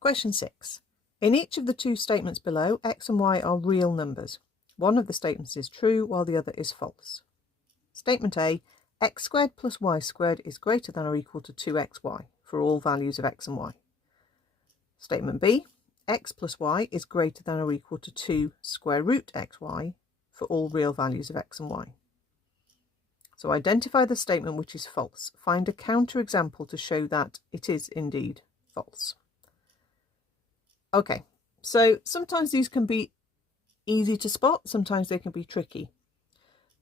Question 6. In each of the two statements below, x and y are real numbers. One of the statements is true while the other is false. Statement A, x squared plus y squared is greater than or equal to 2xy for all values of x and y. Statement B, x plus y is greater than or equal to 2 square root xy for all real values of x and y. So identify the statement which is false. Find a counterexample to show that it is indeed false. Okay, so sometimes these can be easy to spot, sometimes they can be tricky.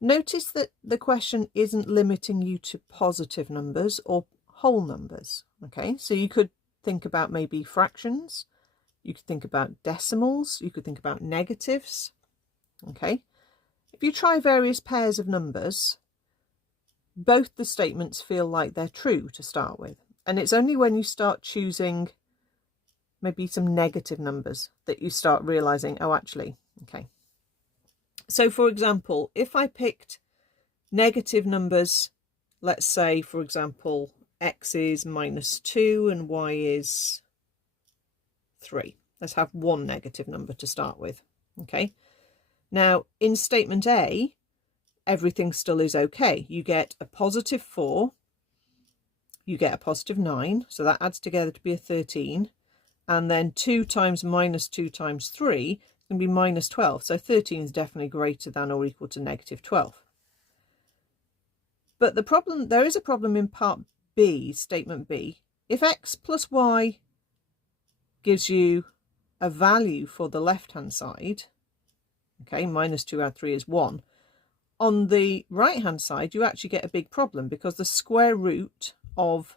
Notice that the question isn't limiting you to positive numbers or whole numbers. Okay, so you could think about maybe fractions, you could think about decimals, you could think about negatives. Okay, if you try various pairs of numbers, both the statements feel like they're true to start with, and it's only when you start choosing maybe some negative numbers that you start realizing, oh, actually, okay. So for example, if I picked negative numbers, let's say, for example, x is -2 and y is 3. Let's have one negative number to start with. Okay. Now, in statement A, everything still is okay. You get a +4, you get a +9, so that adds together to be a 13. And then 2 times -2 times 3 is going to be -12. So 13 is definitely greater than or equal to -12. But the problem, there is a problem in part B, statement B. If x plus y gives you a value for the left-hand side, okay, -2 add 3 is 1. On the right-hand side, you actually get a big problem because the square root of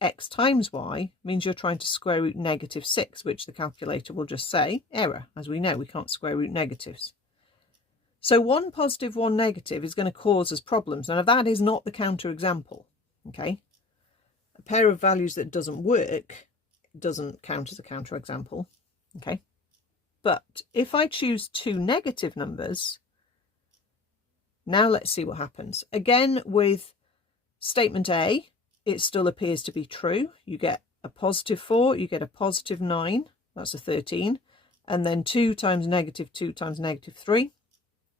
x times y means you're trying to square root -6, which the calculator will just say error. As we know, we can't square root negatives. So one positive, one negative is going to cause us problems. Now, that is not the counterexample. Okay, a pair of values that doesn't work doesn't count as a counterexample. Okay, but if I choose two negative numbers, now let's see what happens. Again, with statement A, it still appears to be true. You get a +4, you get a +9, that's a 13, and then 2 times -2 times -3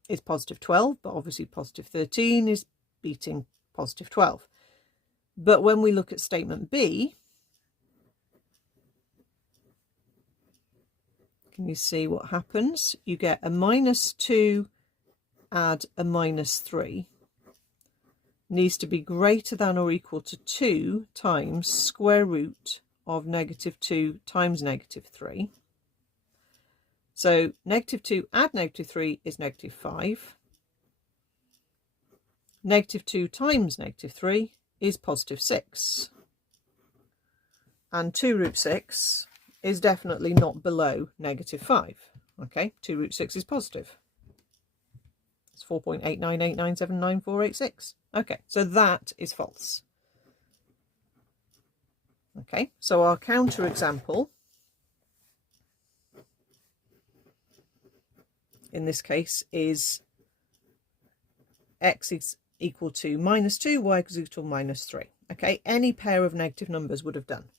is +12, but obviously +13 is beating +12. But when we look at statement B, can you see what happens? You get a -2 add a -3. Needs to be greater than or equal to 2 times square root of -2 times -3. So -2 add -3 is -5. -2 times -3 is +6. And 2 root 6 is definitely not below -5. Okay, 2 root 6 is positive. It's 4.8989799486. Okay, so that is false. Okay, so our counterexample in this case is x is equal to -2, y is equal to -3. Okay, any pair of negative numbers would have done.